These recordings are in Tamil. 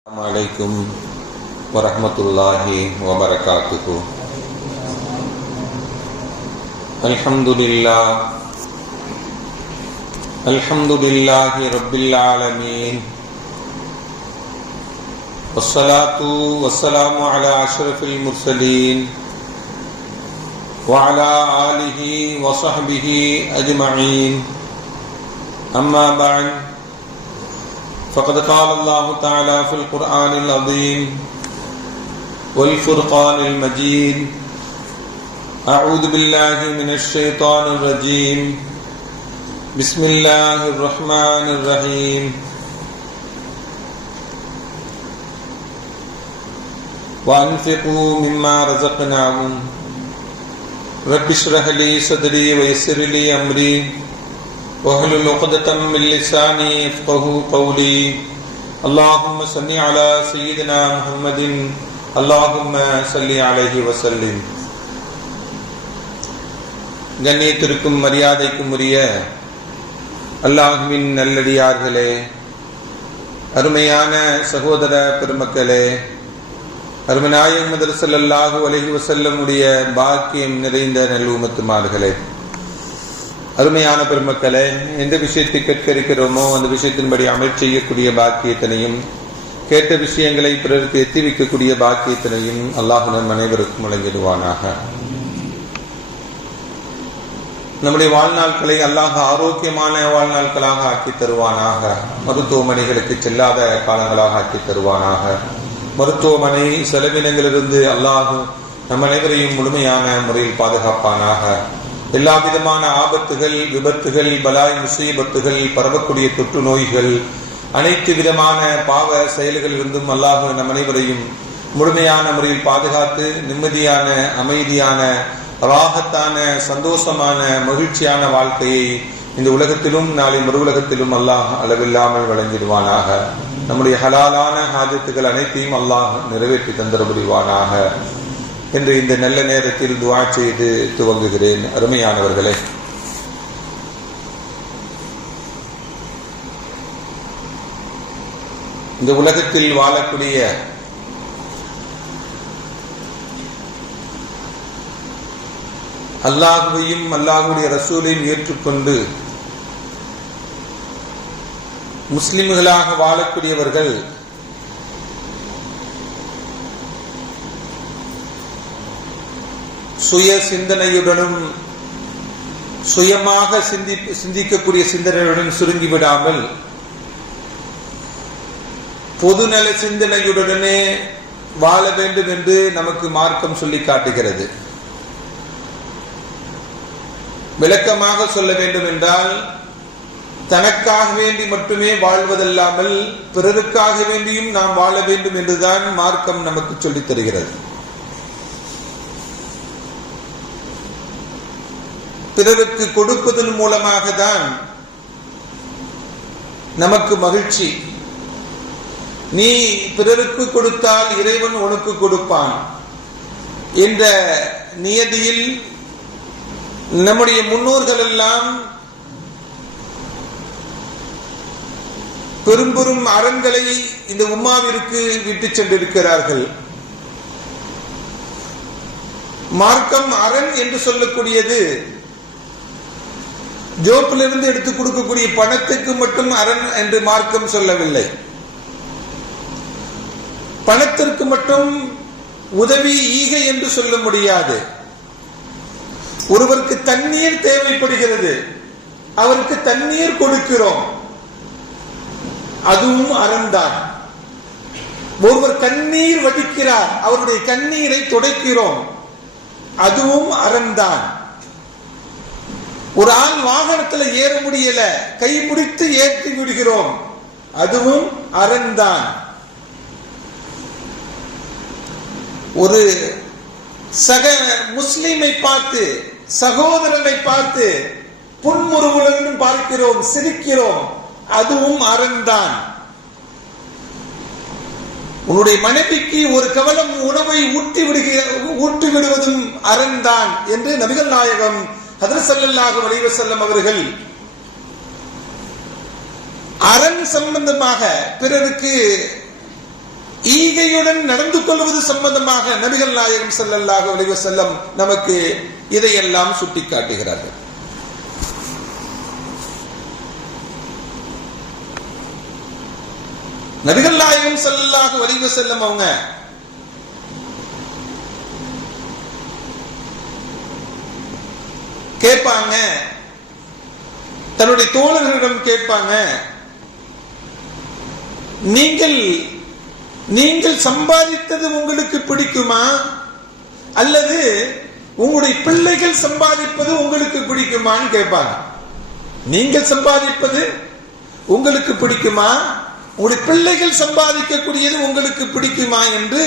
Assalamualaikum warahmatullahi wabarakatuh. Alhamdulillahi rabbil alamin. Wassalatu wassalamu ala ashrafil mursalin wa ala alihi wa sahbihi ajma'in. Amma ba'd. فقد قال الله تعالى في القرآن العظيم والفرقان المجيد أعوذ بالله من الشيطان الرجيم بسم الله الرحمن الرحيم وأنفقوا مما رزقناكم رب اشرح لي صدري ويسر لي أمري وَاحْلُلْ عُقْدَةً مِّن لِّسَانِي يَفْقَهُوا قَوْلِي اللهم صل على سيدنا محمد اللهم صل عليه وسلم. கண்ணியத்திற்கும் மரியாதைக்கும் உரிய அல்லாஹ்வின் நல்லடியார்களே, அருமையான சகோதர பெருமக்களே, அருமைநாயகம் முஹம்மது ஸல்லல்லாஹு அலைஹி வஸல்லம் உடைய பாக்கியம் நிறைந்த நல்லும்மத்துமார்களே, அருமையான பெருமக்களே, எந்த விஷயத்தை கேட்க இருக்கிறோமோ அந்த விஷயத்தின்படி அமல் செய்யக்கூடிய பாக்கியத்தினையும், கேட்ட விஷயங்களை பிறருக்கு எத்தி வைக்கக்கூடிய பாக்கியத்தினையும் அல்லாஹ் நம் அனைவருக்கும் வழங்கிடுவானாக. நம்முடைய வாழ்நாட்களை அல்லாஹ் ஆரோக்கியமான வாழ்நாட்களாக ஆக்கி தருவானாக. மருத்துவமனைகளுக்கு செல்லாத காலங்களாக ஆக்கி தருவானாக. மருத்துவமனை செலவினங்களிலிருந்து அல்லாஹ் நம் அனைவரையும் முழுமையான முறையில் பாதுகாப்பானாக. எல்லா விதமான ஆபத்துகள், விபத்துகள், பலாய் முசீபத்துகள், பரவக்கூடிய தொற்று நோய்கள், அனைத்து விதமான பாவ செயல்களிலிருந்தும் அல்லாஹ் நம் அனைவரையும் முழுமையான முறையில் பாதுகாத்து நிம்மதியான, அமைதியான, ராகத்தான, சந்தோஷமான, மகிழ்ச்சியான வாழ்க்கையை இந்த உலகத்திலும் நாளை மறு உலகத்திலும் அல்லாஹ் அளவில்லாமல் வழங்கிடுவானாக. நம்முடைய ஹலாலான ஹாஜத்துகள் அனைத்தையும் அல்லாஹ் நிறைவேற்றி தந்தர முடிவானாக என்று இந்த நல்ல நேரத்தில் துஆ செய்து துவங்குகிறேன். அருமையானவர்களே, இந்த உலகத்தில் வாழக்கூடிய அல்லாஹ்வையும் அல்லாஹ்வுடைய ரசூலையும் ஏற்றுக்கொண்டு முஸ்லிம்களாக வாழக்கூடியவர்கள் சுய சிந்தனையுடனும் சுயமாக சிந்திக்கக்கூடிய சிந்தனையுடன் சுருங்கிவிடாமல் பொதுநல சிந்தனையுடனே வாழ வேண்டும் என்று நமக்கு மார்க்கம் சொல்லி காட்டுகிறது. விளக்கமாக சொல்ல வேண்டும் என்றால், தனக்காக வேண்டி மட்டுமே வாழ்வதல்லாமல் பிறருக்காக வேண்டியும் நாம் வாழ வேண்டும் என்றுதான் மார்க்கம் நமக்கு சொல்லித் தருகிறது. பிறருக்கு கொடுப்பதன் மூலமாக தான் நமக்கு மகிழ்ச்சி. நீ பிறருக்கு கொடுத்தால் இறைவன் உனக்கு கொடுப்பான் என்ற நியதியில் நம்முடைய முன்னோர்கள் எல்லாம் பெரும் பெரும் அறங்களை இந்த உம்மாவிற்கு விட்டு சென்றிருக்கிறார்கள். மார்க்கம் அரண் என்று சொல்லக்கூடியது ஜோப்பிலிருந்து எடுத்துக் கொடுக்கக்கூடிய பணத்துக்கு மட்டும் அரண் என்று மார்க்கம் சொல்லவில்லை. பணத்திற்கு மட்டும் உதவி ஈகை என்று சொல்ல முடியாது. ஒருவருக்கு தண்ணீர் தேவைப்படுகிறது, அவருக்கு தண்ணீர் கொடுக்கிறோம், அதுவும் அரண் தான். ஒருவர் கண்ணீர் வடிக்கிறார், அவருடைய கண்ணீரை துடைக்கிறோம், அதுவும் அரண் தான். ஒரு ஆள் வாகனத்தில் ஏற முடியல, கை பிடித்து ஏற்றி விடுகிறோம், அதுவும் அரண் தான். ஒரு சக முஸ்லிமை பார்த்து, சகோதரனை பார்த்து புன்முறுவலுடன் பார்க்கிறோம், சிரிக்கிறோம், அதுவும் அரண் தான். உன்னுடைய மனைவிக்கு ஒரு கவலம் உணவை ஊட்டி விடுவதும் அரண் தான் என்று நபிகள் நாயகம் ஹதரத் ஸல்லல்லாஹு அலைஹி வஸல்லம் அவர்கள் அரண் சம்பந்தமாக பிறருக்கு ஈகையுடன் நடந்து கொள்வது சம்பந்தமாக நபிகள் நாயகம் ஸல்லல்லாஹு அலைஹி வஸல்லம் நமக்கு இதையெல்லாம் சுட்டிக்காட்டுகிறார்கள். நபிகள் நாயகம் ஸல்லல்லாஹு அலைஹி வஸல்லம் அவங்க கேட்பாங்க, தன்னுடைய தோழர்களிடம் கேட்பாங்க, நீங்கள் சம்பாதித்தது உங்களுக்கு பிடிக்குமா அல்லது உங்களுடைய பிள்ளைகள் சம்பாதிப்பது உங்களுக்கு பிடிக்குமான்னு கேட்பாங்க. நீங்கள் சம்பாதிப்பது உங்களுக்கு பிடிக்குமா, உங்களுடைய பிள்ளைகள் சம்பாதிக்கக்கூடியது உங்களுக்கு பிடிக்குமா என்று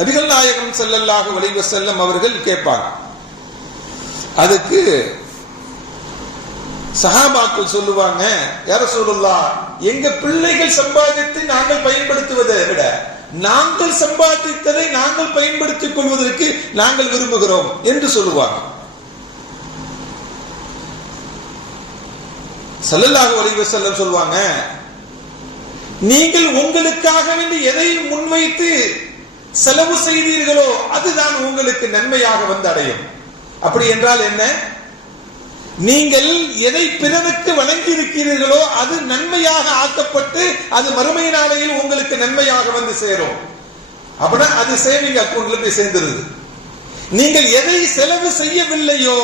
நபிகள் நாயகம் ஸல்லல்லாஹு அலைஹி வஸல்லம் அவர்கள் கேட்பாங்க. அதுக்கு சஹாபாக்கள் சொல்லுவாங்க, யா ரசூலுல்லாஹ், எங்க பிள்ளைகள் சம்பாதித்து நாங்கள் பயன்படுத்துவதை விட நாங்கள் சம்பாதித்ததை நாங்கள் பயன்படுத்திக் கொள்வதற்கு நாங்கள் விரும்புகிறோம் என்று சொல்லுவாங்க. ஸல்லல்லாஹு அலைஹி வஸல்லம் சொல்லுவாங்க, நீங்கள் உங்களுக்காக வேண்டி எதை முன்வைத்து செலவு செய்தீர்களோ அதுதான் உங்களுக்கு நன்மையாக வந்து அடையும். அப்படி என்றால் என்ன? நீங்கள் எதை பிறருக்கு வழங்கி இருக்கிறீர்களோ அது நன்மையாக ஆக்கப்பட்டு அது மறுமை நாளையில் உங்களுக்கு நன்மையாக வந்து சேரும். அப்படின்னா அது சேவிங் அக்கௌண்ட்ல போய் சேர்ந்துருது. நீங்கள் எதை செலவு செய்யவில்லையோ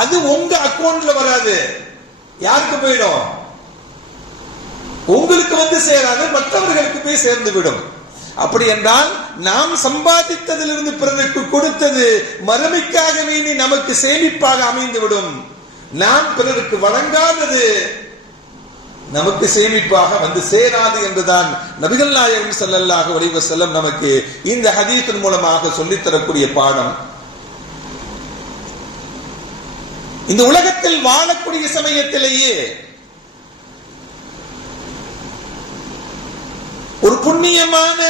அது உங்க அக்கௌண்ட்ல வராது. யாருக்கு போயிடும்? உங்களுக்கு வந்து சேராது, மற்றவர்களுக்கு போய் சேர்ந்து விடும். அப்படி என்றால் நாம் சம்பாதித்ததிலிருந்து பிறருக்கு கொடுத்தது மறுமைக்காக வேண்டி நமக்கு சேமிப்பாக அமைந்துவிடும். நாம் பிறருக்கு வழங்காதது நமக்கு சேமிப்பாக வந்து சேராது என்றுதான் நபிகள் நாயகம் ஸல்லல்லாஹு அலைஹி வஸல்லம் நமக்கு இந்த ஹதீஸின் மூலமாக சொல்லித்தரக்கூடிய பாடம். இந்த உலகத்தில் வாழக்கூடிய சமயத்திலேயே ஒரு புண்ணியமான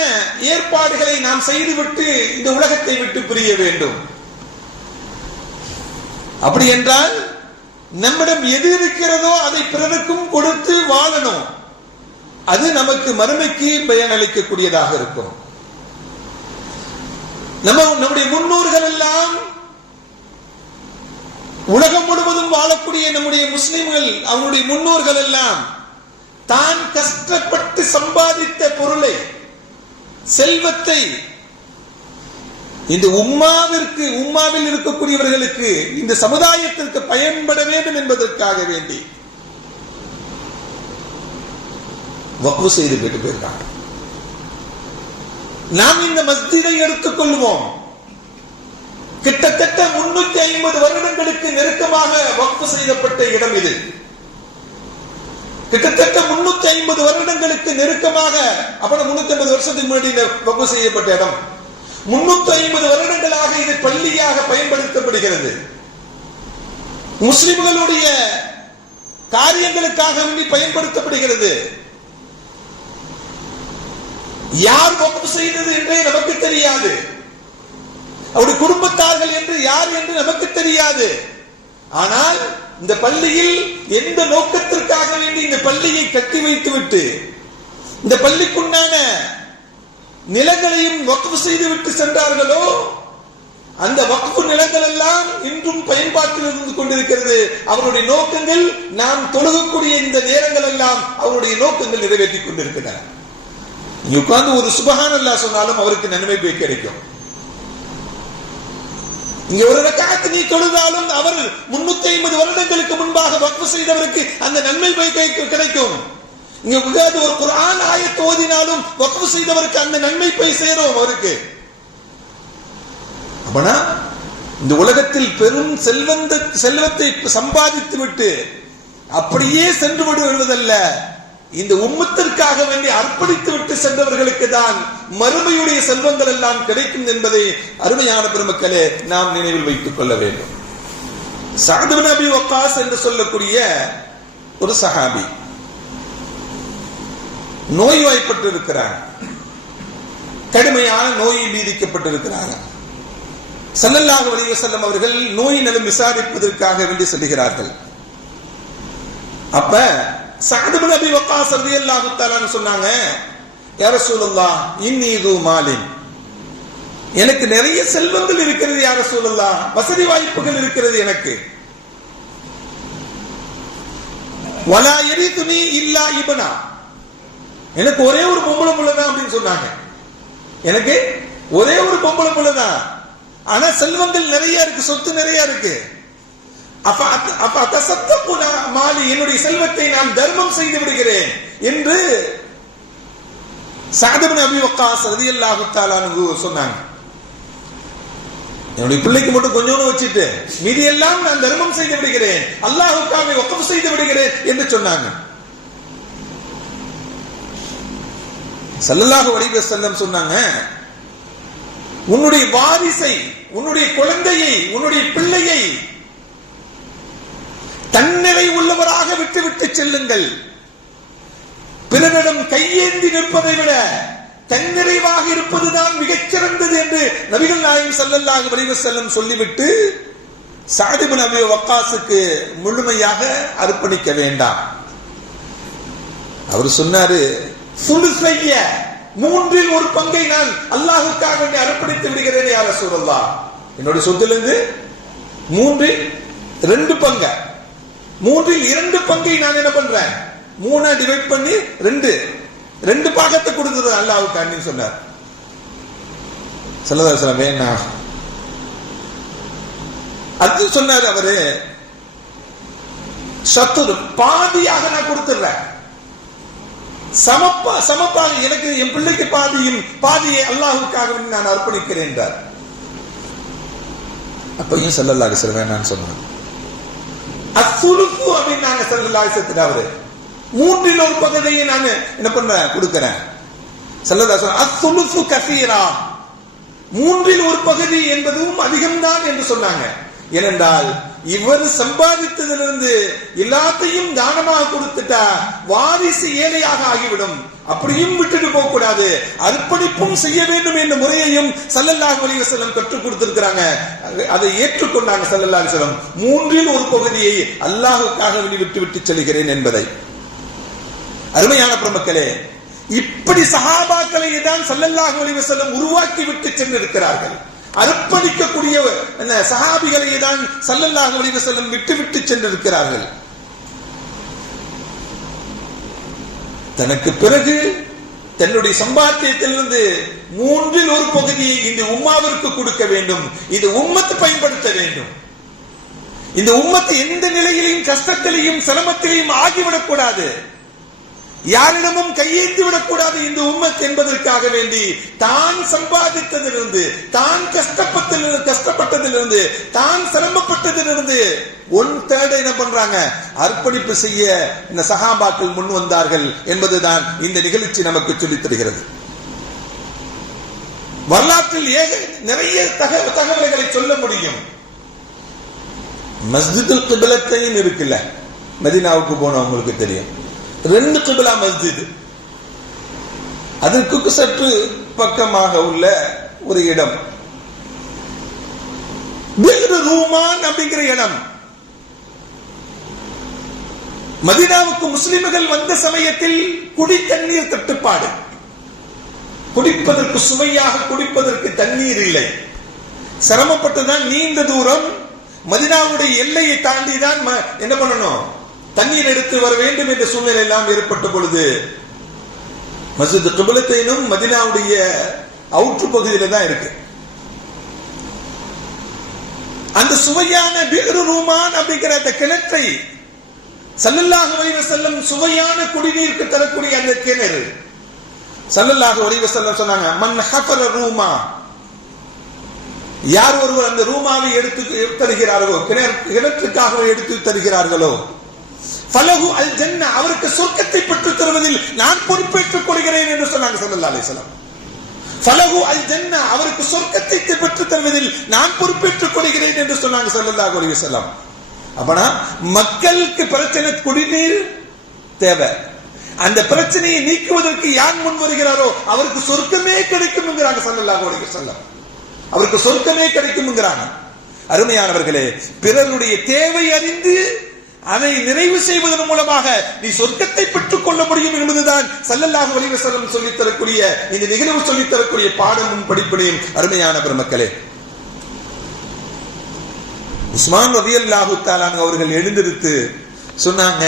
ஏற்பாடுகளை நாம் செய்துவிட்டு இந்த உலகத்தை விட்டு பிரிய வேண்டும். அப்படி என்றால் நம்மிடம் எது இருக்கிறதோ அதை பிறருக்கும் கொடுத்து வாழணும். அது நமக்கு மறுமைக்கு பயன் அளிக்கக்கூடியதாக இருக்கும். நம்முடைய முன்னோர்கள் எல்லாம், உலகம் முழுவதும் வாழக்கூடிய நம்முடைய முஸ்லிம்கள், அவங்களுடைய முன்னோர்கள் எல்லாம் தான் கஷ்டப்பட்டு சம்பாதித்த பொருளை, செல்வத்தை இந்த உம்மாவில் இருக்கக்கூடியவர்களுக்கு, இந்த சமுதாயத்திற்கு பயன்பட வேண்டும் என்பதற்காக வேண்டி வக்ஃப் செய்து போயிட்டு போயிருக்காங்க. நாம் இந்த மஸ்ஜிதை எடுத்துக் கொள்வோம். கிட்டத்தட்ட 350 வருடங்களுக்கு நெருக்கமாக வக்ஃப் செய்யப்பட்ட இடம் இது. கிட்டத்தட்ட 350 வருடங்களுக்கு நெருக்கமாக, அப்ப 350 வருஷத்துக்கு முன்னாடி வக்ஃப் செய்யப்பட்ட இடம். 350 வருடங்களாக இது பள்ளியாக பயன்படுத்தப்படுகிறது. முஸ்லிம்களுடைய காரியங்களுக்காக வேண்டி பயன்படுத்தப்படுகிறது. யார் வக்ஃப் செய்தது என்றே நமக்கு தெரியாது. அவருடைய குடும்பத்தார்கள் என்று யார் என்று நமக்கு தெரியாது. ஆனால் இந்த பள்ளியில் எந்த நோக்கத்திற்காக வேண்டி இந்த பள்ளியை கட்டி வைத்துவிட்டு இந்த பள்ளிக்குண்டான நிலங்களையும் வக்ஃப் செய்துவிட்டு சென்றார்களோ அந்த வக்ஃப் நிலங்கள் எல்லாம் இன்றும் பயன்பாட்டில் இருந்து கொண்டிருக்கிறது. அவருடைய நோக்கங்கள், நாம் தொழுகக்கூடிய இந்த நேரங்கள் எல்லாம் அவருடைய நோக்கங்கள் நிறைவேற்றிக் கொண்டிருக்கின்றன. நீங்க உட்கார்ந்து ஒரு சுப்ஹானல்லாஹ் சொன்னாலும் அவருக்கு நன்மை போய் கிடைக்கும். இங்க ஒரு ரக்காத் நீ தொழுதாலும் அவர் 350 வருடங்களுக்கு முன்பாக வக்ஃப் செய்தவருக்கு அந்த நன்மை போய் கிடைக்கும். இங்க உட்கார்ந்து ஒரு குர்ஆன் ஆயத் ஓதினாலும் வக்ஃப் செய்தவருக்கு அந்த நன்மை போய் சேரும் அவருக்கு. அப்பனா இந்த உலகத்தில் பெரும் செல்வத்தை சம்பாதித்து விட்டு அப்படியே சென்று விடுவதல்ல, இந்த உம்மத்திற்காக வேண்டி அர்ப்பணித்து விட்டு சென்றவர்களுக்கு தான் மறுமையுடைய செல்வங்கள் எல்லாம் கிடைக்கும் என்பதை அருமையான பெருமக்களே நாம் நினைவில் வைத்துக் கொள்ள வேண்டும். சஅத் இப்னு அபி வக்காஸ் என்று சொல்லக்கூடிய ஒரு சஹாபி நோய்வாய்ப்பட்டு இருக்கிறார். கடுமையான நோயை பீதிக்கப்பட்டிருக்கிறார். ஸல்லல்லாஹு அலைஹி வஸல்லம் அவர்கள் நோய் நலம் விசாரிப்பதற்காக வேண்டி செல்கிறார்கள். அப்ப சஅத் இப்னு அபி வக்காஸ் ரலியல்லாஹு தஆலா சொன்னாங்க, யா ரசூலல்லாஹ் இன்னீ து மாலின், எனக்கு நிறைய செல்வங்கள் இருக்கிறது யா ரசூலல்லாஹ், வசதி வாய்ப்புகள் இருக்கிறது எனக்கு. வலா யரிதுனி இல்லா இப்னா, எனக்கு ஒரே ஒரு பொம்பளை புள்ள தான் அப்படின்னு சொன்னாங்க. எனக்கு ஒரே ஒரு பொம்பளை புள்ள தான், ஆனா செல்வங்கள் நிறைய இருக்கு, சொத்து நிறைய இருக்கு. அப்ப தசத்தகுன மாலி, என்னுடைய செல்வத்தை நான் தர்மம் செய்து விடுகிறேன் என்று சஅத் இப்னு அபீ வக்காஸ் ரலியல்லாஹு தஆலா அன்ஹு சொன்னாங்க. என்னுடைய பிள்ளைக்கு மட்டும் கொஞ்சோன்னு வச்சுட்டு மீதி எல்லாம் நான் தர்மம் செய்து விடுகிறேன், அல்லாஹ்வுக்காக வக்ஃப் செய்து விடுகிறேன் என்று சொன்னாங்க. ஸல்லல்லாஹு அலைஹி வஸல்லம் சொன்னாங்க, உன்னுடைய வாரிசை, உன்னுடைய குழந்தையை, உன்னுடைய பிள்ளையை தன்னிலை உள்ளவராக விட்டு விட்டு செல்லுங்கள். பிறனிடம் கையேந்தி நிற்பதை விட தன்னிறைவாக இருப்பதுதான் மிகச்சிறந்தது என்று நபிகள் நாயகம் ஸல்லல்லாஹு அலைஹி வஸல்லம் சொல்லிவிட்டு சஅத் இப்னு அபீ வக்காஸுக்கு முழுமையாக அர்ப்பணிக்க வேண்டாம். அவர் சொன்னாரு, சுலுஸைய, மூன்றில் ஒரு பங்கை நான் அல்லாஹ்வுக்காக அர்ப்பணித்து விடுகிறேன் யா ரசூலல்லாஹ். என்னுடைய சொத்திலிருந்து மூன்றில் 2 பங்கு, மூன்றில் 2 பங்கை நான் என்ன பண்றேன், 3 டிவைட் பண்ணி 2 பாகத்தை கொடுக்கிறது அல்லாஹ்வுக்காக சொன்னார். ஸல்லல்லாஹு அலைஹி வஸல்லம் வேணா அது சொன்னார் அவரு, சத்துரு பாதியாக நான் கொடுத்துறேன், சமப்பாக எனக்கு என் பிள்ளைக்கு பாதியை அல்லாஹ்வுக்காக நான் அர்ப்பணிக்கிறேன் என்றார். அப்பயும் ஸல்லல்லாஹு அலைஹி வஸல்லம் வேணான்னு சொன்னார். அஸ்ஸுலுஸு அப்படின்னாங்க ஸல்லல்லாஹு அலைஹி வஸல்லம், அவரு மூன்றில் ஒரு பகுதியை நான் என்ன பண்றேன், கொடுக்கிறேன். ஸல்லல்லாஹு அலைஹி வஸல்லம் அஸ்ஸுலுஸு கஸீரா, மூன்றில் ஒரு பகுதி என்பதும் அதிகம்தான் என்று சொன்னாங்க. ஏனென்றால் இவர் சம்பாதித்ததிலிருந்து எல்லாத்தையும் தானமாக கொடுத்துட்டா வாரிசு ஏழையாக ஆகிவிடும், அப்படியும் விட்டுட்டு போக கூடாது, அர்ப்பணிப்பும் செய்ய வேண்டும் என்ற முறையையும் ஸல்லல்லாஹு அலைஹி வஸல்லம் கற்றுக் கொடுத்திருக்கிறாங்க. அதை ஏற்றுக்கொண்டாங்க ஸல்லல்லாஹு அலைஹி வஸல்லம், மூன்றில் ஒரு பகுதியை அல்லாஹ்வுக்காக விட்டு விட்டு செல்கிறேன் என்பதை. அருமையான பெருமக்களே, இப்படி சஹாபாக்களை தான் ஸல்லல்லாஹு அலைஹி வஸல்லம் உருவாக்கி விட்டு சென்றிருக்கிறார்கள். அர்ப்பணிக்கக்கூடிய சஹாபிகளை தான் ஸல்லல்லாஹு அலைஹி வஸல்லம் விட்டு விட்டு சென்றிருக்கிறார்கள். தனக்கு பிறகு தன்னுடைய சம்பாத்தியத்திலிருந்து மூன்றில் ஒரு பகுதியை இந்த உம்மாவிற்கு கொடுக்க வேண்டும், இந்த உம்மத்து பயன்படுத்த வேண்டும். இந்த உம்மத்து எந்த நிலையிலையும் கஷ்டத்திலையும் சிரமத்திலையும் ஆகிவிடக் கூடாது, யாரிடமும் கையேந்தி விடக்கூடாது இந்த உம்மத் என்பதற்காக வேண்டி தான் சம்பாதித்ததிலிருந்து, தான் கஷ்டப்பட்டதிலிருந்து, தான் சிரமப்பட்டதிலிருந்து 1/3 என்ன பண்றாங்க, அர்ப்பணிப்பு செய்ய இந்த சஹாபாக்கள் முன் வந்தார்கள் என்பதுதான் இந்த நிகழ்ச்சி நமக்கு சொல்லித் தருகிறது. வரலாற்றில் நிறைய தகவல்களை சொல்ல முடியும். மஸ்ஜிதுல் கிப்லத்தைன் இருக்குல்ல, மதீனாவுக்கு போனவங்களுக்கு தெரியும், 2 கிப்லா மஸ்ஜித், அதற்கு சற்று பக்கமாக உள்ள ஒரு இடம் ரூமான் அப்படிங்கிற இடம். மதீனாவுக்கு முஸ்லிம்கள் வந்த சமயத்தில் குடி தண்ணீர் தட்டுப்பாடு, குடிப்பதற்கு சுவையாக குடிப்பதற்கு தண்ணீர் இல்லை, சிரமப்பட்டுதான் நீண்ட தூரம் மதீனாவுடைய எல்லையை தாண்டி தான் என்ன பண்ணணும், தண்ணீர் எடுத்து வர வேண்டும் என்ற சூழ்நிலை எல்லாம் ஏற்பட்ட பொழுது மஸ்ஜித் கிப்லத்தைனும் மதீனாவுடைய அவுற்று பகுதியில தான் இருக்கு. அந்த சுவையான பிர் ரூமான் அப்படிங்கிற அந்த கிணற்றை ஸல்லல்லாஹு அலைஹி வஸல்லம் சுவையான குடிநீருக்கு தரக்கூடிய அந்த கிணறு ஸல்லல்லாஹு அலைஹி வஸல்லம் சொன்னாங்க, மன் ஹஃபர ரூமா, யார் ஒருவர் அந்த ரூமாவை எடுத்து தருகிறார்களோ, கிணற்றுக்காக எடுத்து தருகிறார்களோ, ஃபலஹு அல் ஜன்ன, அவருக்கு சொர்க்கத்தை பெற்றுத் தருவதில் நான் பொறுப்பேற்றுக் கொள்கிறேன் என்று சொன்னாங்க ஸல்லல்லாஹு அலைஹி வஸல்லம். ஃபலஹு அல் ஜன்ன, அவருக்கு சொர்க்கத்தை பெற்றுத் தருவதில் நான் பொறுப்பேற்றுக் கொள்கிறேன் என்று சொன்னாங்க ஸல்லல்லாஹு அலைஹி வஸல்லம். அப்பனா மக்களுக்கு பிரச்சனை குடிநீர் தேவை, அந்த பிரச்சனையை நீக்குவதற்கு யார் முன் வருகிறாரோ அவருக்கு சொர்க்கமே கிடைக்கும் என்கிறாங்க ஸல்லல்லாஹு அலைஹி வஸல்லம். அவருக்கு சொர்க்கமே கிடைக்கும் என்கிறாங்க. அருமையானவர்களே, பிறருடைய தேவை அறிந்து அதை நிறைவு செய்வதன் மூலமாக நீ சொர்க்கத்தை பெற்றுக் கொள்ள முடியும் என்பதுதான் ஸல்லல்லாஹு அலைஹி வஸல்லம் சொல்லித் தரக்கூடிய இந்த நிகழ்வு சொல்லித் தரக்கூடிய பாடமும் படிப்பினையும். அருமையான பெருமக்களே, உஸ்மான் ரலியல்லாஹு தஆலா அவர்கள் எழுந்திருத்து சொன்னாங்க,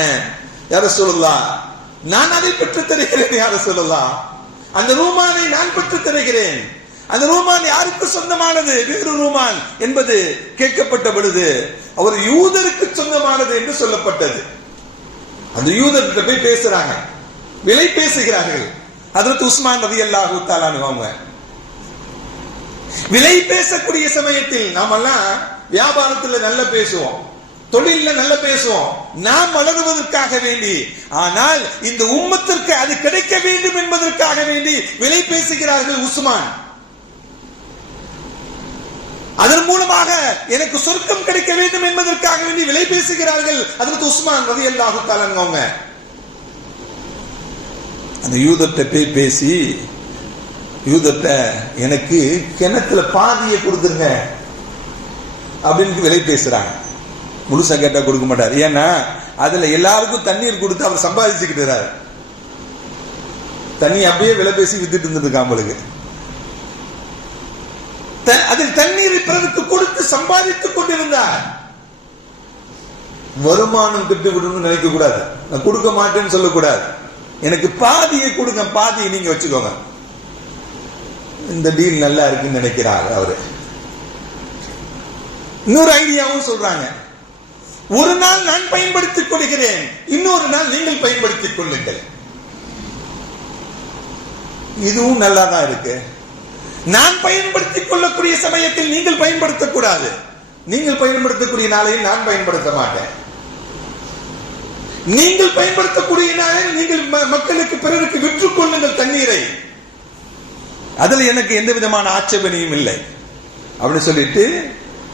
யா ரசூலுல்லாஹ், நான் அதை பெற்றுத் தருகிறேன். யா ரசூலுல்லாஹ், அந்த ரூமானை நான் பெற்றுத் தருகிறேன். அந்த ரூமான் யாருக்கு சொந்தமானது? வேறு ரூமான் என்பது கேட்கப்பட்ட பொழுது அவர் யூதருக்கு சொந்தமானது என்று சொல்லப்பட்டது. அந்த யூதர்கிட்ட போய் பேசுறாங்க, விலை பேசுகிறார்கள். ஹஜ்ரத் உஸ்மான் ரலியல்லாஹு தஆலா அவங்க விலை பேசக்கூடிய சமயத்தில் நாமெல்லாம் வியாபாரத்தில் நல்ல பேசுவோம், தொழில நல்ல பேசுவோம், நாம் வளருவதற்காக வேண்டி. ஆனால் இந்த உம்மத்திற்கு அது கிடைக்க வேண்டும் என்பதற்காக வேண்டி விலை பேசுகிறார்கள் உஸ்மான். அதன் மூலமாக எனக்கு சொர்க்கம் கிடைக்க வேண்டும் என்பதற்காக வேண்டி விலை பேசுகிறார்கள் ஹஜ்ரத் உஸ்மான் ரலியல்லாஹு தஆலா அவங்க. அந்த யூதர்ட்ட போய் பேசி, யூதர்ட்ட எனக்கு கிணத்துல பாதியை கொடுத்துருங்க அப்படின்னு விலை பேசுறாங்க. முழுசா கேட்டா கொடுக்க மாட்டார். ஏன்னா அதுல எல்லாருக்கும் தண்ணீர் கொடுத்து அவர் சம்பாதிச்சுக்கிட்டு தண்ணி அப்படியே விலை பேசி வித்துட்டு இருந்திருக்கான் அவங்களுக்கு. அதில் தண்ணீரை பிறருக்கு கொடுத்து சம்பாதித்துக் கொண்டிருந்தார். வருமானம் பெற்று விடணும்னு நினைக்க கூடாது, நான் கொடுக்க மாட்டேன்னு சொல்லக்கூடாது. எனக்கு பாதியை கொடுங்க, பாதியை நீங்க வச்சுக்கோங்க. இந்த டீல் நல்லா இருக்குன்னு நினைக்கிறார் அவரு. இன்னொரு ஐடியாவும் சொல்றாங்க, ஒரு நாள் நான் பயன்படுத்திக் கொள்கிறேன், இன்னொரு நாள் நீங்கள் பயன்படுத்திக் கொள்ளுங்கள். இதுவும் நல்லா தான் இருக்கு. நான் பயன்படுத்திக் கொள்ளக்கூடிய சமயத்தில் நீங்கள் பயன்படுத்தக்கூடாது, நீங்கள் பயன்படுத்தக்கூடிய நாளையில் நான் பயன்படுத்த மாட்டேன். நீங்கள் பயன்படுத்தக்கூடிய நாளில் நீங்கள் மக்களுக்கு பிறருக்கு விற்றுக் கொள்ளுங்கள் தண்ணீரை, அதுல எனக்கு எந்த விதமான ஆட்சேபனையும் இல்லை அப்படின்னு சொல்லிட்டு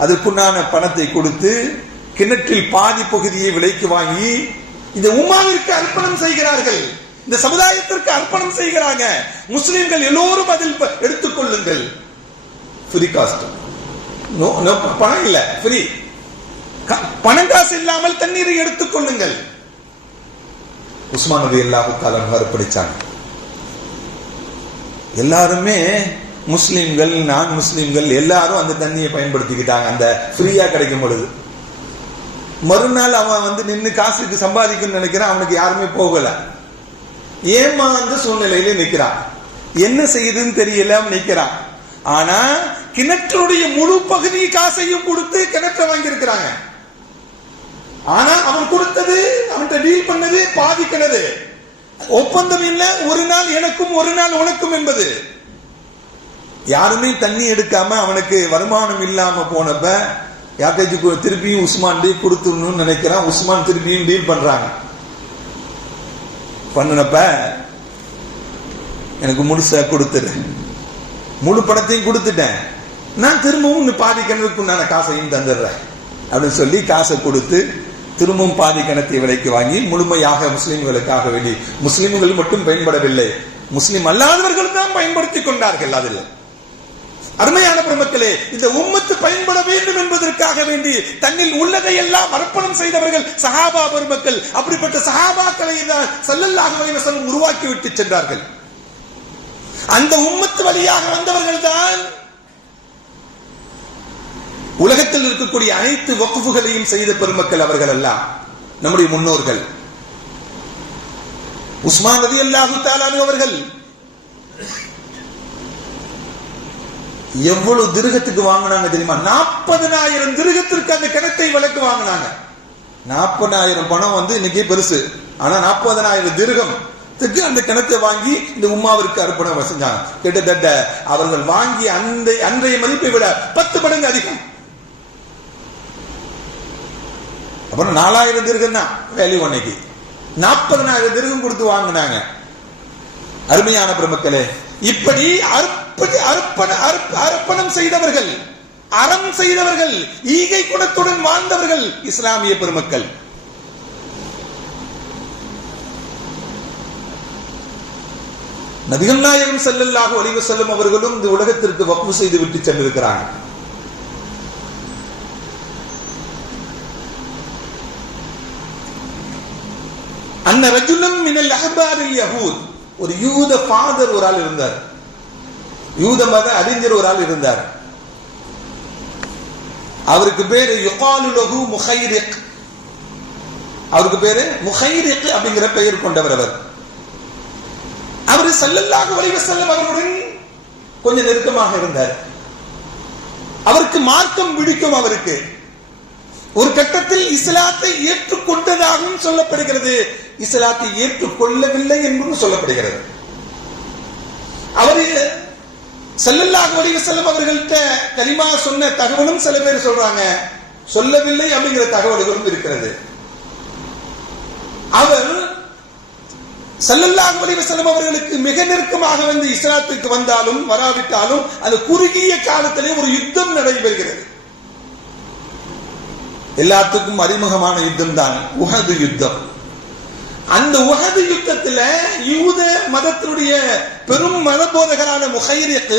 அதற்குண்டான பணத்தை கொடுத்து கிணற்றில் பாதி பகுதியை விலைக்கு வாங்கி இந்த உம்மாவிற்கு அர்ப்பணம் செய்கிறார்கள், இந்த சமுதாயத்திற்கு அர்ப்பணம் செய்கிறாங்க. முஸ்லிம்கள் எல்லோரும் அதில் எடுத்துக் கொள்ளுங்கள், ஃப்ரீ காஸ்ட், பணம் இல்ல, ஃப்ரீ, பணம் காசு இல்லாமல் தண்ணீரை எடுத்துக் கொள்ளுங்கள். உஸ்மான் ரலியல்லாஹு தஆலா அர்ப்பணிச்சாங்க. எல்லாருமே முஸ்லிம்கள் நான் முஸ்லிம்கள் எல்லாரும் அந்த தண்ணியை பயன்படுத்திக்கிட்டாங்க. அந்த ஃப்ரீயா கிடைக்கும் பொழுது மறுநாள் அவன் நின்று காசுக்கு சம்பாதிக்கணும்னு நினைக்கிறான், அவனுக்கு யாருமே போகல, ஏமாந்த சூழ்நிலையில நிக்கிறான், என்ன செய்யுதுன்னு தெரியல நிக்கிறான். ஆனா கிணற்றுடைய முழு பகுதி காசையும் கொடுத்து கிணற்றை வாங்கி இருக்கிறாங்க. ஆனா அவன் கொடுத்தது, அவன்கிட்ட டீல் பண்ணது பாதி கிணறு, ஒப்பந்தம் இல்ல, ஒரு நாள் எனக்கும் ஒரு நாள் உனக்கும் என்பது. யாருமே தண்ணி எடுக்காம அவனுக்கு வருமானம் இல்லாம போனப்ப யார்ட்டாச்சும் திருப்பியும் உஸ்மான் டீல் கொடுத்துடணும்னு நினைக்கிறான். உஸ்மான் திருப்பியும் டீல் பண்றாங்க. பண்ணப்ப எனக்கு முழுசா கொடுத்துரு, முழு பணத்தையும் கொடுத்துட்டேன், நான் திரும்பவும் பாதி கிணறுக்கு நான் காசையும் தந்துடுறேன் அப்படின்னு சொல்லி காசை கொடுத்து திரும்பவும் பாதி கிணத்தை விலைக்கு வாங்கி முழுமையாக முஸ்லிம்களுக்காக வேண்டி, முஸ்லிம்கள் மட்டும் பயன்படவில்லை, முஸ்லிம் அல்லாதவர்கள் தான் பயன்படுத்திக் கொண்டார்கள். அதில் அருமையான பெருமக்களே, இந்த உம்மத்து பயன்பட வேண்டும் என்பதற்காக வேண்டி தன்னில் உள்ளதை எல்லாம் அர்ப்பணம் செய்தவர்கள் சஹாபா பெருமக்கள். அப்படிப்பட்ட சஹாபாக்களை தான் ஸல்லல்லாஹு அலைஹி வஸல்லம் உருவாக்கி விட்டு சென்றார்கள். அந்த உம்மத்து வழியாக வந்தவர்கள் தான் உலகத்தில் இருக்கக்கூடிய அனைத்து வக்ஃபுகளையும் செய்த பெருமக்கள் அவர்கள் எல்லாம் நம்முடைய முன்னோர்கள். உஸ்மான் ரலியல்லாஹு தஆலா அவர்கள் எவ்வளவு திருகத்துக்கு வாங்கினாங்க தெரியுமா? 40,000 திருகத்திற்கு அந்த கிணத்தை விலைக்கு வாங்கினாங்க. 40,000 பணம் இன்னைக்கு பெருசு, ஆனா 40,000 திருகத்துக்கு அந்த கிணத்தை வாங்கி இந்த உம்மாவிற்கு அர்ப்பணம் செஞ்சாங்க. கிட்டத்தட்ட அவர்கள் வாங்கி அன்றைய மதிப்பை விட 10 மடங்கு அதிகம். அப்புறம் 4,000 திருகம் தான் வேல்யூ அன்னைக்கு, 40,000 திருகம் கொடுத்து வாங்கினாங்க. அருமையான பெருமக்களே, இப்படி அர்ப்பணம் செய்தவர்கள், அறம் செய்தவர்கள், ஈகை குணத்துடன் வாழ்ந்தவர்கள் இஸ்லாமிய பெருமக்கள். நபிகள் நாயகம் ஸல்லல்லாஹு அலைஹி வஸல்லம் அவர்களும் இந்த உலகத்திற்கு வக்ஃப் செய்து விட்டு சென்றிருக்கிறாங்க. அன்ன ரஜுலம் மினல் அஹ்பாரில் யஹூத், ஒரு யூத ஃபாதர் ஒரு ஆள் இருந்தார், யூத மத அறிஞர் ஒரு ஆள் இருந்தார். அவருக்கு பேரு யுகாலு லஹு முஹைரிக், அவருக்கு பேரு முஹைரிக் அப்படிங்கிற பெயர் கொண்டவர். அவர் ஸல்லல்லாஹு அலைஹி வஸல்லம் அவர்களுடன் கொஞ்சம் நெருக்கமாக இருந்தார். அவருக்கு மார்க்கம் பிடிக்கும். அவருக்கு ஒரு கட்டத்தில் இஸ்லாத்தை ஏற்றுக்கொண்டதாகவும் சொல்லப்படுகிறது, இஸ்லாத்தை ஏற்றுக்கொள்ளவில்லை என்றும் சொல்லப்படுகிறது. அவர் ஸல்லல்லாஹு அலைஹி வஸல்லம் அவர்கள்ட்ட கலிமா சொன்ன தகவலும் சில பேர் சொல்றாங்க, சொல்லவில்லை அப்படிங்கிற தகவல்களும் இருக்கிறது. அவர் ஸல்லல்லாஹு அலைஹி வஸல்லம் அவர்களுக்கு மிக நெருக்கமாக வந்து இஸ்லாத்துக்கு வந்தாலும் வராவிட்டாலும் அந்த குறுகிய காலத்திலே ஒரு யுத்தம் நடைபெறுகிறது. எல்லாத்துக்கும் அறிமுகமான யுத்தம் தான் உஹது யுத்தம். அந்த உஹது யுத்தத்தில் யூத மதத்தினுடைய பெரும் மத போதகரான முஹைரிக்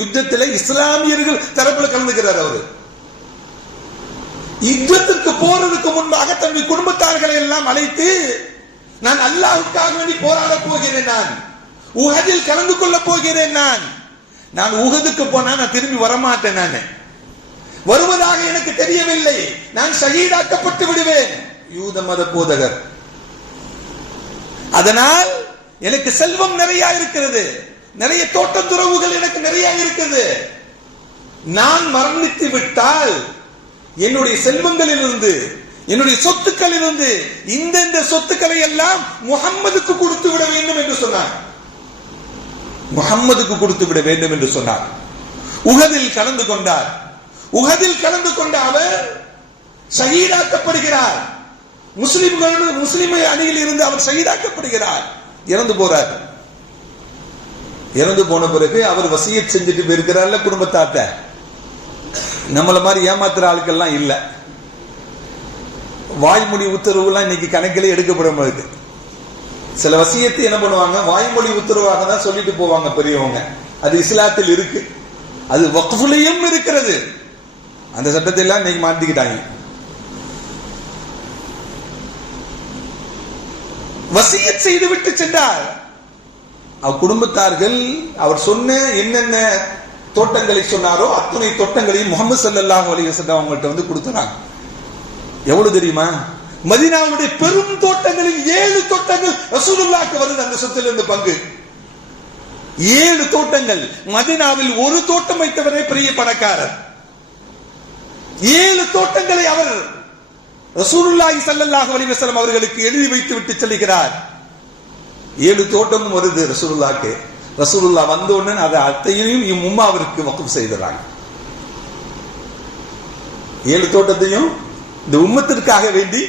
யுத்தத்தில் இஸ்லாமியர்கள் தரப்புல கலந்துக்கிறார். அவரு யுத்தத்திற்கு போறதுக்கு முன்பாக தன்னுடைய குடும்பத்தார்களை எல்லாம் அழைத்து, நான் அல்லாஹ்வுக்காக வேண்டி போராட போகிறேன், நான் உஹதில் கலந்து கொள்ள போகிறேன், நான் உஹதுக்கு போனா நான் திரும்பி வரமாட்டேன், நான் வருவதாக எனக்கு தெரியவில்லை, நான் ஷஹீதாக்கப்பட்டு விடுவேன். யூத மத போதகர். அதனால் எனக்கு செல்வம் நிறைய இருக்கிறது, நிறைய தோட்டம் துறவுகள் எனக்கு நிறைய இருக்கிறது, நான் மரணித்து விட்டால் என்னுடைய செல்வங்களிலிருந்து என்னுடைய சொத்துக்களிலிருந்து இந்த சொத்துக்களை எல்லாம் முஹம்மதுக்கு கொடுத்து விட வேண்டும் என்று சொன்னார். முஹம்மதுக்கு கொடுத்து விட வேண்டும் என்று சொன்னார். உஹதில் கலந்து கொண்டார். உஹதில் கலந்து கொண்ட அவர் ஷஹீதாக்கப்படுகிறார். முஸ்லிம் அணியில் இருந்து அவர் ஷஹீதாக்கப்படுகிறார், இறந்து போறார். இறந்து போன பிறகு அவர் வசியத் செஞ்சுட்டு போயிருக்கிறார்ல குடும்பத்தாட்ட. நம்மள மாதிரி ஏமாத்துற ஆட்கள்லாம் இல்ல. வாய்மொழி உத்தரவுலாம் இன்னைக்கு கணக்கிலே எடுக்கப்படும். சில வசியத்தை என்ன பண்ணுவாங்க, வாய்மொழி உத்தரவாக தான் சொல்லிட்டு போவாங்க பெரியவங்க. அது இஸ்லாத்தில் இருக்கு, அது வக்ஃபுலையும் இருக்கிறது. அந்த சட்டத்தை எல்லாம் இன்னைக்கு மாட்டிக்கிட்டாங்க. வசியத் செய்து விட்டு சென்றார். அவர் குடும்பத்தார்கள் அவர் சொன்ன என்னென்ன தோட்டங்களை சொன்னாரோ அத்தனை தோட்டங்களையும் முஹம்மது ஸல்லல்லாஹு அலைஹி வஸல்லம் அவங்கள்ட்ட வந்து கொடுத்தாங்க. எவ்வளவு தெரியுமா? மதீனாவுடைய பெரும் தோட்டங்களில் 7 தோட்டங்கள் ரசூலுல்லாஹ்க்கு வருது அந்த சொத்திலிருந்து பங்கு. 7 தோட்டங்கள். மதீனாவில் ஒரு தோட்டம் வைத்தவரே பெரிய பணக்காரர். 7 தோட்டங்களை அவர் ரசூலுல்லாஹி ஸல்லல்லாஹு அலைஹி வஸல்லம் அவர்களுக்கு எழுதி வைத்து விட்டு செல்கிறார். 7 தோட்டமும் வருது ரசூலுல்லாஹ்க்கு. ரசூலுல்லாஹ் வந்த உடனே அதை அத்தையும் உம்மாவிற்கு வக்ஃப் செய்தறாங்க. 7 தோட்டத்தையும் இந்த உம்மத்திற்காக வேண்டி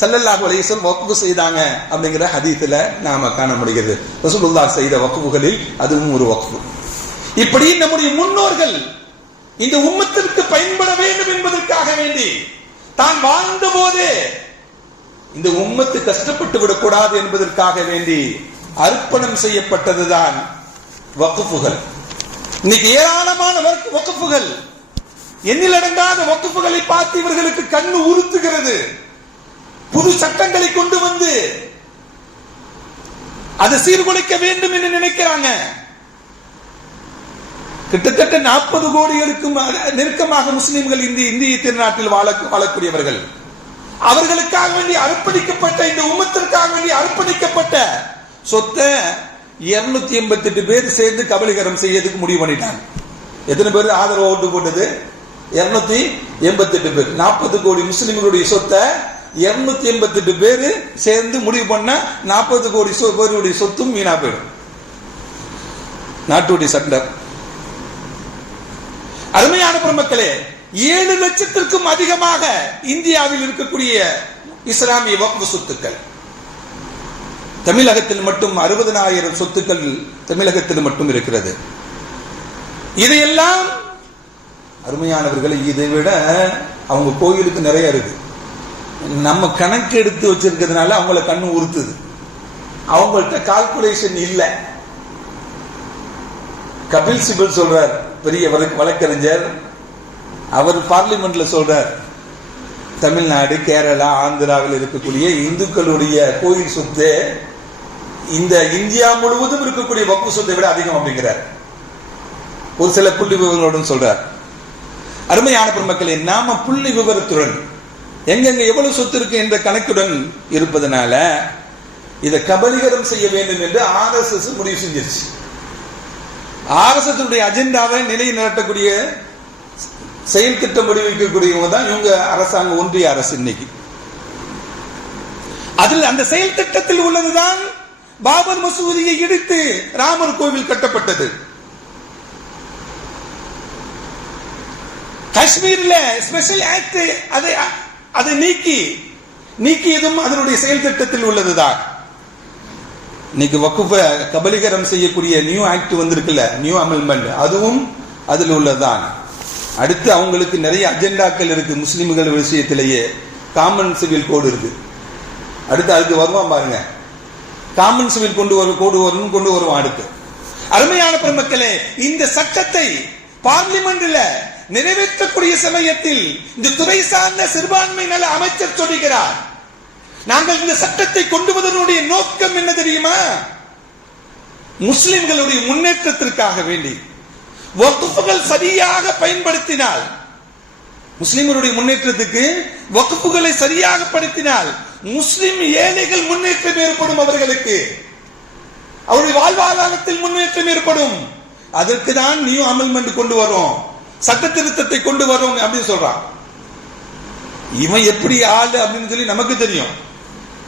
ஸல்லல்லாஹு அலைஹி வஸல்லம் வக்ஃப் செய்தாங்க அப்படிங்கிற ஹதீஸ்ல நாம காண முடிகிறது. ரசூலுல்லாஹ் செய்த வக்ஃபுகளில் அதுவும் ஒரு வக்ஃப். இப்படி நம்முடைய முன்னோர்கள் இந்த உம்மத்திற்கு பயன்பட வேண்டும் என்பதற்காக வேண்டி தான் வாழ்ந்த போதே இந்த உம்மத்து கஷ்டப்பட்டு விடக்கூடாது என்பதற்காக வேண்டி அர்ப்பணம் செய்யப்பட்டதுதான் வக்ஃபுகள். இன்னைக்கு ஏராளமான வக்ஃபுகள், எண்ணிலடங்காத வக்ஃபுகளை பார்த்து இவர்களுக்கு கண்ணு உறுத்துகிறது. புது சட்டங்களை கொண்டு வந்து அதை சீர்குலைக்க வேண்டும் என்று நினைக்கிறாங்க. கிட்டத்தட்ட 40 கோடிகளுக்கும் நெருக்கமாக முஸ்லிம்கள் இந்திய திருநாட்டில் வாழக்கூடியவர்கள். அவர்களுக்காக வேண்டி அர்ப்பணிக்கப்பட்ட இந்த உம்மத்திற்காக வேண்டி அர்ப்பணிக்கப்பட்ட சொத்தை 288 பேர் சேர்ந்து கபலீகரம் செய்யறதுக்கு முடிவு பண்ணிட்டாங்க. எத்தனை பேர் ஆதரவு ஓட்டு போட்டது? 288 பேர். 40 கோடி முஸ்லிம்களுடைய சொத்தை 288 பேர் சேர்ந்து முடிவு பண்ண 40 கோடி பேருடைய சொத்தும் வீணா போயிடும். நாட்டுடைய சட்டம். அருமையான பெருமக்களே, 7 லட்சத்திற்கும் அதிகமாக இந்தியாவில் இருக்கக்கூடிய இஸ்லாமிய வக்ஃப் சொத்துக்கள், தமிழகத்தில் மட்டும் 60,000 சொத்துக்கள் தமிழகத்தில் மட்டும் இருக்கிறது. இதையெல்லாம் அருமையானவர்களை, இதை விட அவங்க கோயிலுக்கு நிறைய இருக்கு. நம்ம கணக்கு எடுத்து வச்சிருக்கிறதுனால அவங்கள கண்ணு உறுத்துது. அவங்கள்ட்ட கால்குலேஷன் இல்லை. கபில் சிபல் சொல்றார், பெரிய வழக்கறிஞர், அவர் பார்லிமெண்ட்ல சொல்றார், தமிழ்நாடு, கேரளா, ஆந்திராவில் இருக்கக்கூடிய இந்துக்களுடைய கோயில் சொத்து இந்த இந்தியா முழுவதும் இருக்கக்கூடிய வக்ஃப் சொத்தை விட அதிகம் அப்படிங்கிறார். ஒரு சில புள்ளி விவரங்களுடன் சொல்றார். அருமையான பெருமக்களே, நாம புள்ளி விவரத்துடன் எங்கெங்க எவ்வளவு சொத்து இருக்கு என்ற கணக்குடன் இருப்பதனால இதை கபலீகரம் செய்ய வேண்டும் என்று RSS முடிவு செஞ்சிருச்சு. RSS அஜெண்டாவை நிலைநிறுத்தக்கூடிய செயல் திட்டம் முடிவிக்கக்கூடியவங்க தான் இவங்க அரசாங்கம், ஒன்றிய அரசு. இன்னைக்கு அதில் அந்த செயல் திட்டத்தில் உள்ளதுதான் பாபர் மசூதியை இடித்து ராமர் கோவில் கட்டப்பட்டது. காஷ்மீர்ல ஸ்பெஷல் ஆக்ட் அதை நீக்கியதும் அதனுடைய செயல் திட்டத்தில் உள்ளதுதான். இன்னைக்கு வக்ஃப கபலீகரம் செய்யக்கூடிய நியூ ஆக்ட் வந்திருக்குல்ல, நியூ அமெண்ட்மெண்ட், அதுவும் அதில் உள்ளதுதான். அடுத்து அவங்களுக்கு நிறைய அஜெண்டாக்கள் இருக்கு. முஸ்லிம்கள் விஷயத்திலேயே காமன் சிவில் கோடு இருக்கு. அடுத்து அதுக்கு வருவான் பாருங்க, காமன் சிவில் கொண்டு வருவான் அடுத்து. அருமையான பெருமக்களே, இந்த சட்டத்தை பார்லிமெண்ட்ல நிறைவேற்றக்கூடிய சமயத்தில் இந்த துறை சார்ந்த சிறுபான்மை நல அமைச்சர் சொல்லுகிறார், நாங்கள் இந்த சட்டத்தை கொண்டு வருவதனுடைய நோக்கம் என்ன தெரியுமா? முஸ்லிம்களுடைய முன்னேற்றத்திற்காக வேண்டி வக்ஃபுகள் சரியாக பயன்படுத்தினால், முஸ்லிம்களுடைய முன்னேற்றத்துக்கு வக்ஃபுகளை சரியாக படுத்தினால் முஸ்லிம் ஏழைகள் முன்னேற்றம் ஏற்படும், அவர்களுக்கு அவருடைய வாழ்வாதாரத்தில் முன்னேற்றம் ஏற்படும். அதற்கு தான் நியூ அமெண்ட்மெண்ட் கொண்டு வரும், சட்ட திருத்தத்தை கொண்டு வரும் அப்படின்னு சொல்றான். இவன் எப்படி ஆளு அப்படின்னு சொல்லி நமக்கு தெரியும்.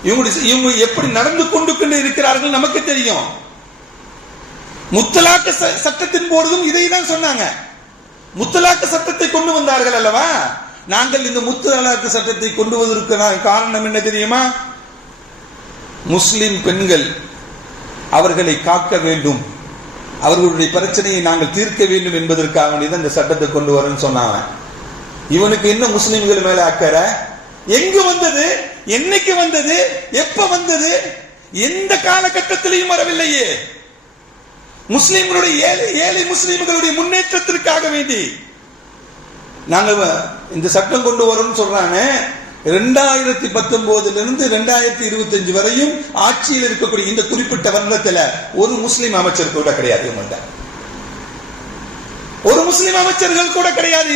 இவங்க எப்படி நடந்து கொண்டு இருக்கிறார்கள் நமக்கு தெரியும். முத்தலாக்கு சட்டத்தின் போதும் இதை தான் சொன்னாங்க. முத்தலாக்கு சட்டத்தை கொண்டு வந்தார்கள் அல்லவா? நாங்கள் இந்த முத்தலாக்கு சட்டத்தை கொண்டு வந்ததற்கு காரணம் என்ன தெரியுமா? முஸ்லிம் பெண்கள் அவர்களை காக்க வேண்டும், அவர்களுடைய பிரச்சனையை நாங்கள் தீர்க்க வேண்டும் என்பதற்காக வேண்டியதான் இந்த சட்டத்தை கொண்டு வரேன்னு சொன்னாங்க. இவனுக்கு என்ன முஸ்லிம்கள் மேல அக்கறை? எங்கு வந்தது? என்னைக்கு வந்தது? எப்ப வந்தது? எந்த காலகட்டத்திலையும் வரவில்லையே. முஸ்லிம்களுடைய ஏழை முஸ்லிம்களுடைய முன்னேற்றத்திற்காக வேண்டி நாங்கள் இந்த சட்டம் கொண்டு வரோம்னு சொல்றாங்க. 2019 இருந்து 2025 வரையும் ஆட்சியில் இருக்கக்கூடிய இந்த குறிப்பிட்ட வருடத்தில் ஒரு முஸ்லிம் அமைச்சர் கூட கிடையாது. ஒரு முஸ்லிம் அமைச்சர்கள் கூட கிடையாது.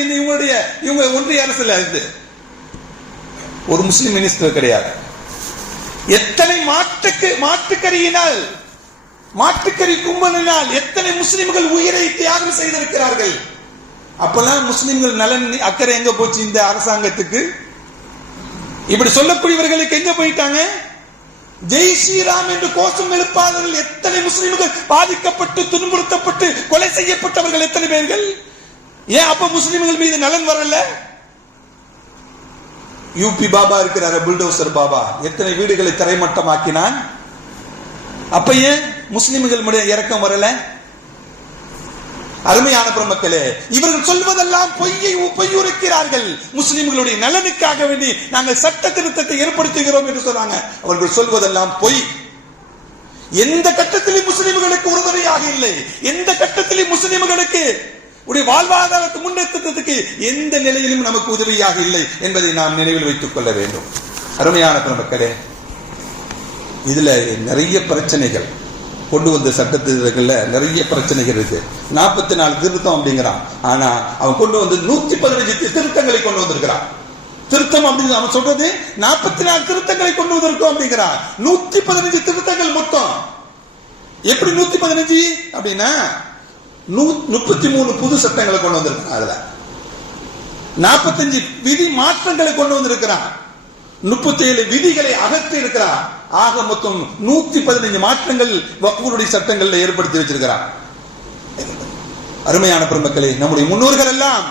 இவங்க ஒன்றிய அரசுல இருந்து ஒரு முஸ்லிம் மினிஸ்டர் கிடையாது. எத்தனை மாட்டுக்கறியினால், மாட்டுக்கறி கும்பலினால் எத்தனை முஸ்லிம்கள் உயிரை தியாகம் செய்திருக்கிறார்கள். அப்பெல்லாம் முஸ்லிம்கள் நலன் அக்கறை எங்க போச்சு இந்த அரசாங்கத்துக்கு? இப்படி சொல்லக்கூடியவர்களுக்கு எங்க போயிட்டாங்க? ஜெய் ஸ்ரீராம் என்று கோஷம் எழுப்பாதவர்கள் எத்தனை முஸ்லிம்கள் பாதிக்கப்பட்டு துன்புறுத்தப்பட்டு கொலை செய்யப்பட்டவர்கள் எத்தனை பேர்கள்? ஏன் அப்ப முஸ்லிம்கள் மீது நலன் வரல? யூபி பாபா இருக்கிறார், புல்டோசர் பாபா, எத்தனை வீடுகளை தரைமட்டமாக்கினான். அப்ப ஏன் முஸ்லிம்கள் இறக்கம் வரல? அருமையான பெருமக்களே, இவர்கள் சொல்வதெல்லாம் பொய்யுரைக்கிறார்கள். முஸ்லிம்களுடைய நலனுக்காக வேண்டி நாங்கள் சட்ட திருத்தத்தை ஏற்படுத்துகிறோம் என்று சொன்னாங்க. அவர்கள் சொல்வதெல்லாம் பொய். எந்த கட்டத்திலும் முஸ்லிம்களுக்கு உறுதுணையாக இல்லை. எந்த கட்டத்திலும் முஸ்லிம்களுக்கு வாழ்வாதாரத்தை முன்னேற்றத்துக்கு எந்த நிலையிலும் நமக்கு உதவியாக இல்லை என்பதை நாம் நினைவில் வைத்துக் கொள்ள வேண்டும். அருமையான பெருமக்களே, இதுல நிறைய பிரச்சனைகள் கொண்டு வந்த சட்டத்தில நிறைய பிரச்சனைகள் இருக்கு. 44 திருத்தம் அப்படிங்கிறான். ஆனா அவன் கொண்டு வந்து 115 திருத்தங்களை கொண்டு வந்திருக்கிறான். திருத்தம் அப்படின்னு அவன் சொல்றது 44 திருத்தங்களை கொண்டு வந்திருக்கோம் அப்படிங்கிறான். 115 திருத்தங்கள் மொத்தம். எப்படி 115 அப்படின்னா 33 புது சட்டங்களை கொண்டு வந்திருக்கான். அதுல 45 விதி மாற்றங்களை கொண்டு வந்திருக்கிறான். 37 விதிகளை அகற்றி இருக்கிறார். ஆக மொத்தம் 115 மாற்றங்கள் வக்ஃபுடைய சட்டங்கள்ல ஏற்படுத்தி வச்சிருக்கிறார். அருமையான பெருமக்களே, நம்முடைய முன்னோர்கள் எல்லாம்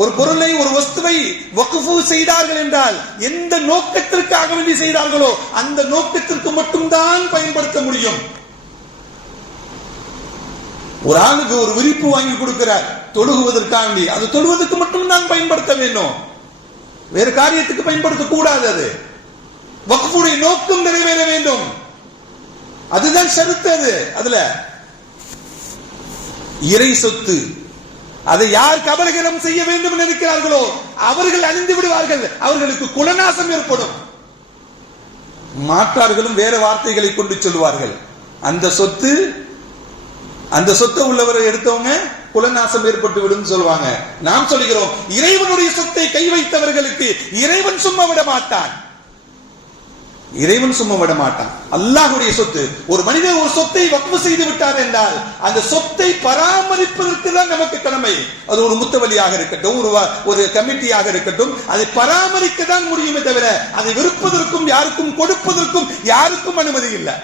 ஒரு பொருளை, ஒரு வஸ்துவை வக்ஃபு செய்தார்கள் என்றால் எந்த நோக்கத்திற்காக வேண்டி செய்தார்களோ அந்த நோக்கத்திற்கு மட்டும்தான் பயன்படுத்த முடியும். ஒரு ஆளுக்கு ஒரு விரிப்பு வாங்கி கொடுக்கிறார் தொழுகுவதற்காக வேண்டி, அது தொழுவதற்கு மட்டும்தான் பயன்படுத்த வேண்டும், வேறு காரியத்துக்கு பயன்படுத்த கூடாது. அது வக்ஃபுடைய நோக்கம் நிறைவேற வேண்டும், அதுதான் ஷரத்து. அதுல இறை சொத்து அதை யார் கபலகரம் செய்ய வேண்டும் என்று இருக்கிறார்களோ அவர்கள் அணிந்து விடுவார்கள், அவர்களுக்கு குலநாசம் ஏற்படும். மாற்றார்களும் வேற வார்த்தைகளை கொண்டு சொல்வார்கள். அந்த சொத்தை உள்ளவரை எடுத்தவங்க குலநாசம் ஏற்பட்டு விடும் சொல்லுவாங்க. நாம் சொல்கிறோம், இறைவனுடைய சொத்தை கை வைத்தவர்களுக்கு இறைவன் சும்மா விட மாட்டான். இறைவன் சும்மா விட மாட்டான். அல்லாஹ்வுடைய சொத்து. ஒரு மனிதன் ஒரு சொத்தை வக்ஃப் செய்து விட்டார் என்றால் அந்த சொத்தை பராமரிப்பதற்கு தான் நமக்கு கடமை. அது ஒரு முத்தவலியாக இருக்கட்டும், ஒரு கமிட்டியாக இருக்கட்டும், அதை பராமரிக்க தான் முடியுமே தவிர அதை விற்பதற்கும் யாருக்கும் கொடுப்பதற்கும் யாருக்கும் அனுமதி இல்லை.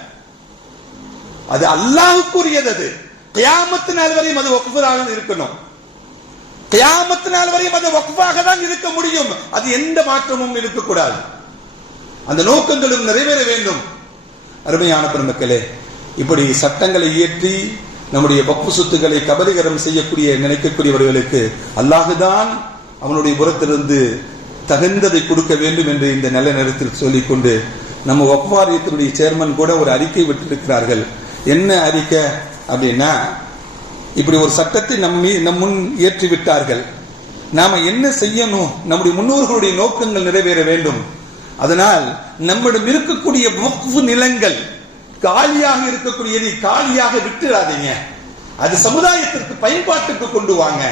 அது அல்லாஹ்வுக்குரியது. அது கியாமத் நாள் வரையும் அது வக்ஃபாக இருக்கணும். கியாமத் நாள் வரையும் அது வக்ஃபாக தான் இருக்க முடியும். அது எந்த மாற்றமும் இருக்கக்கூடாது. அந்த நோக்கங்களும் நிறைவேற வேண்டும். அருமையான பெருமக்களே, இப்படி சட்டங்களை இயற்றி நம்முடைய வக்ஃப் சொத்துக்களை கபலீகரம் செய்யக்கூடிய நினைக்கக்கூடியவர்களுக்கு அல்லாஹுதான் அவனுடைய புறத்திலிருந்து தகுந்ததை கொடுக்க வேண்டும் என்று இந்த நல்ல நேரத்தில் சொல்லிக்கொண்டு, நம்ம வக்ஃப் வாரியத்தினுடைய சேர்மன் கூட ஒரு அறிக்கை விட்டிருக்கிறார்கள். என்ன அறிக்கை அப்படின்னா, இப்படி ஒரு சட்டத்தை நம் முன் ஏற்றி விட்டார்கள், நாம என்ன செய்யணும்? நம்முடைய முன்னோர்களுடைய நோக்கங்கள் நிறைவேற வேண்டும். அதனால் நம்மிடம் இருக்கக்கூடிய வக்ஃப் நிலங்கள் காலியாக இருக்கக்கூடியதை காலியாக விட்டுறாதீங்க. அது சமுதாயத்திற்கு பயன்பாட்டுக்கு கொண்டு வாங்க.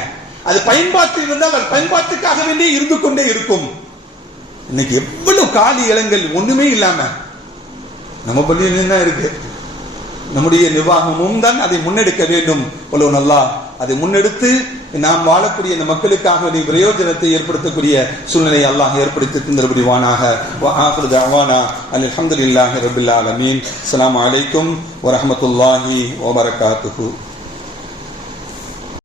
அது பயன்பாட்டில் இருந்தால் அது பயன்பாட்டுக்காக வேண்டியே இருந்து கொண்டே இருக்கும். இன்னைக்கு எவ்வளவு காலி இடங்கள் ஒண்ணுமே இல்லாம நம்ம பள்ளியில தான் இருக்கு. நம்முடைய நிர்வாகமும் தான் அதை முன்னெடுக்க வேண்டும். நல்லா அதை முன்னெடுத்து நாம் வாழக்கூடிய இந்த மக்களுக்காக பிரயோஜனத்தை ஏற்படுத்தக்கூடிய சூழ்நிலை அல்லாஹ் ஏற்படுத்தி தந்தருவானாக. அல்ஹம்துலில்லாஹி ரப்பில் ஆலமீன். அஸ்ஸலாமு அலைக்கும் வரஹ்மத்துல்லாஹி வபரகாத்துஹு.